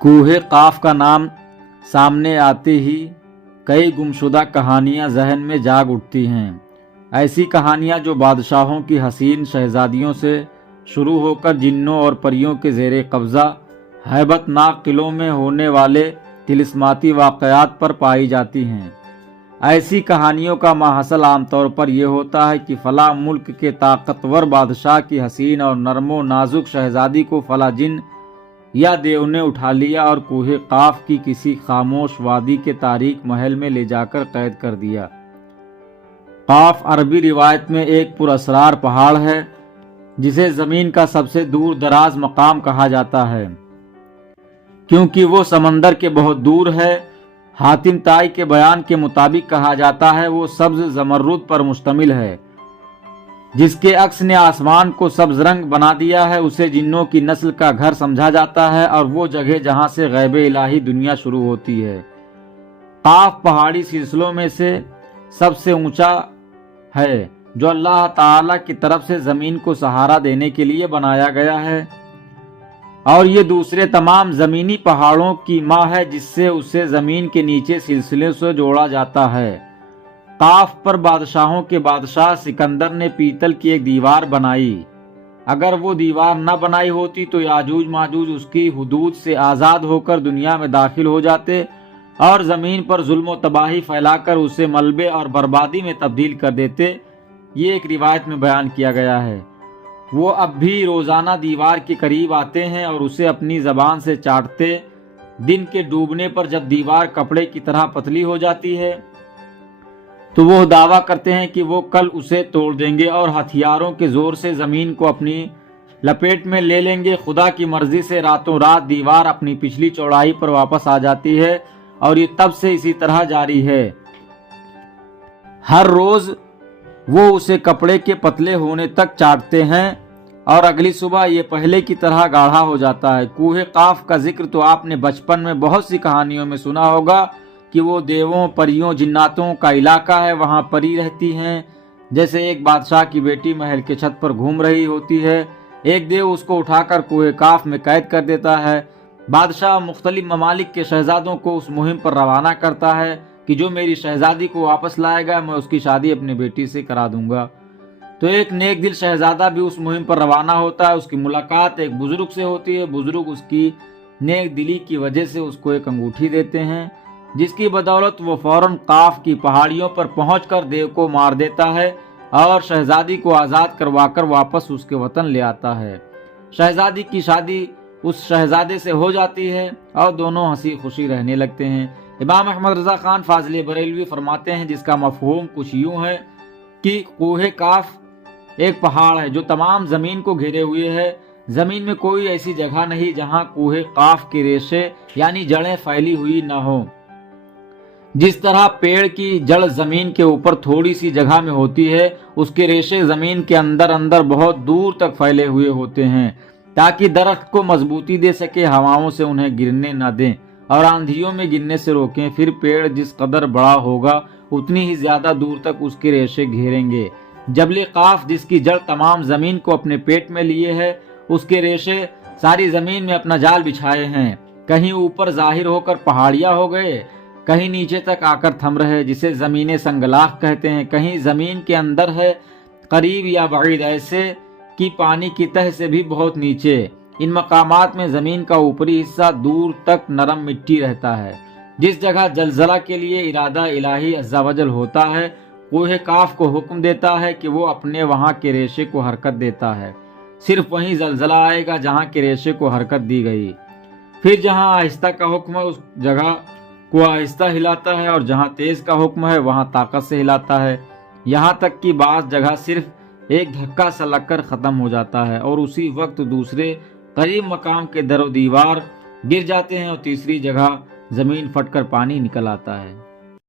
کوہ قاف کا نام سامنے آتے ہی کئی گمشدہ کہانیاں ذہن میں جاگ اٹھتی ہیں۔ ایسی کہانیاں جو بادشاہوں کی حسین شہزادیوں سے شروع ہو کر جنوں اور پریوں کے زیر قبضہ ہیبت ناک قلعوں میں ہونے والے طلسماتی واقعات پر پائی جاتی ہیں۔ ایسی کہانیوں کا ماحصل عام طور پر یہ ہوتا ہے کہ فلاں ملک کے طاقتور بادشاہ کی حسین اور نرم و نازک شہزادی کو فلاں جن یا دیو نے اٹھا لیا اور کوہ قاف کی کسی خاموش وادی کے تاریک محل میں لے جا کر قید کر دیا۔ قاف عربی روایت میں ایک پراسرار پہاڑ ہے جسے زمین کا سب سے دور دراز مقام کہا جاتا ہے کیونکہ وہ سمندر کے بہت دور ہے۔ حاتم طائی کے بیان کے مطابق کہا جاتا ہے وہ سبز زمرد پر مشتمل ہے، جس کے عکس نے آسمان کو سبز رنگ بنا دیا ہے۔ اسے جنوں کی نسل کا گھر سمجھا جاتا ہے اور وہ جگہ جہاں سے غیب الہی دنیا شروع ہوتی ہے۔ قاف پہاڑی سلسلوں میں سے سب سے اونچا ہے جو اللہ تعالی کی طرف سے زمین کو سہارا دینے کے لیے بنایا گیا ہے، اور یہ دوسرے تمام زمینی پہاڑوں کی ماں ہے جس سے اسے زمین کے نیچے سلسلے سے جوڑا جاتا ہے۔ قاف پر بادشاہوں کے بادشاہ سکندر نے پیتل کی ایک دیوار بنائی۔ اگر وہ دیوار نہ بنائی ہوتی تو یاجوج ماجوج اس کی حدود سے آزاد ہو کر دنیا میں داخل ہو جاتے اور زمین پر ظلم و تباہی پھیلا کر اسے ملبے اور بربادی میں تبدیل کر دیتے۔ یہ ایک روایت میں بیان کیا گیا ہے۔ وہ اب بھی روزانہ دیوار کے قریب آتے ہیں اور اسے اپنی زبان سے چاٹتے۔ دن کے ڈوبنے پر جب دیوار کپڑے کی طرح پتلی ہو جاتی ہے تو وہ دعویٰ کرتے ہیں کہ وہ کل اسے توڑ دیں گے اور ہتھیاروں کے زور سے زمین کو اپنی لپیٹ میں لے لیں گے۔ خدا کی مرضی سے راتوں رات دیوار اپنی پچھلی چوڑائی پر واپس آ جاتی ہے اور یہ تب سے اسی طرح جاری ہے۔ ہر روز وہ اسے کپڑے کے پتلے ہونے تک چاٹتے ہیں اور اگلی صبح یہ پہلے کی طرح گاڑھا ہو جاتا ہے۔ کوہ قاف کا ذکر تو آپ نے بچپن میں بہت سی کہانیوں میں سنا ہوگا کہ وہ دیووں، پریوں، جناتوں کا علاقہ ہے۔ وہاں پری رہتی ہیں، جیسے ایک بادشاہ کی بیٹی محل کے چھت پر گھوم رہی ہوتی ہے، ایک دیو اس کو اٹھا کر کوہ قاف میں قید کر دیتا ہے۔ بادشاہ مختلف ممالک کے شہزادوں کو اس مہم پر روانہ کرتا ہے کہ جو میری شہزادی کو واپس لائے گا میں اس کی شادی اپنی بیٹی سے کرا دوں گا۔ تو ایک نیک دل شہزادہ بھی اس مہم پر روانہ ہوتا ہے۔ اس کی ملاقات ایک بزرگ سے ہوتی ہے۔ بزرگ اس کی نیک دلی کی وجہ سے اس کو ایک انگوٹھی دیتے ہیں جس کی بدولت وہ فوراً قاف کی پہاڑیوں پر پہنچ کر دیو کو مار دیتا ہے اور شہزادی کو آزاد کروا کر واپس اس کے وطن لے آتا ہے۔ شہزادی کی شادی اس شہزادے سے ہو جاتی ہے اور دونوں ہنسی خوشی رہنے لگتے ہیں۔ امام احمد رضا خان فاضل بریلوی فرماتے ہیں جس کا مفہوم کچھ یوں ہے کہ کوہ قاف ایک پہاڑ ہے جو تمام زمین کو گھیرے ہوئے ہے۔ زمین میں کوئی ایسی جگہ نہیں جہاں کوہ قاف کے ریشے یعنی جڑیں پھیلی ہوئی نہ ہوں۔ جس طرح پیڑ کی جڑ زمین کے اوپر تھوڑی سی جگہ میں ہوتی ہے، اس کے ریشے زمین کے اندر بہت دور تک پھیلے ہوئے ہوتے ہیں تاکہ درخت کو مضبوطی دے سکے، ہواؤں سے انہیں گرنے نہ دیں اور آندھیوں میں گرنے سے روکیں۔ پھر پیڑ جس قدر بڑا ہوگا اتنی ہی زیادہ دور تک اس کے ریشے گھیریں گے۔ جبل قاف جس کی جڑ تمام زمین کو اپنے پیٹ میں لیے ہے، اس کے ریشے ساری زمین میں اپنا جال بچھائے ہیں۔ کہیں اوپر ظاہر ہو کر پہاڑیاں ہو گئے، کہیں نیچے تک آ کر تھم رہے جسے زمین سنگلاخ کہتے ہیں، کہیں زمین کے اندر ہے قریب یا بعید ایسے کہ پانی کی تہ سے بھی بہت نیچے۔ ان مقامات میں زمین کا اوپری حصہ دور تک نرم مٹی رہتا ہے۔ جس جگہ زلزلہ کے لیے ارادہ الہی عز و جل ہوتا ہے، کوہ قاف کو حکم دیتا ہے کہ وہ اپنے وہاں کے ریشے کو حرکت دیتا ہے۔ صرف وہیں زلزلہ آئے گا جہاں کے ریشے کو حرکت دی گئی۔ پھر جہاں آہستہ کا حکم ہے اس جگہ کو آہستہ ہلاتا ہے اور جہاں تیز کا حکم ہے وہاں طاقت سے ہلاتا ہے، یہاں تک کہ بعض جگہ صرف ایک دھکا سا لگ کر ختم ہو جاتا ہے اور اسی وقت دوسرے قریب مقام کے در و دیوار گر جاتے ہیں اور تیسری جگہ زمین پھٹ کر پانی نکل آتا ہے۔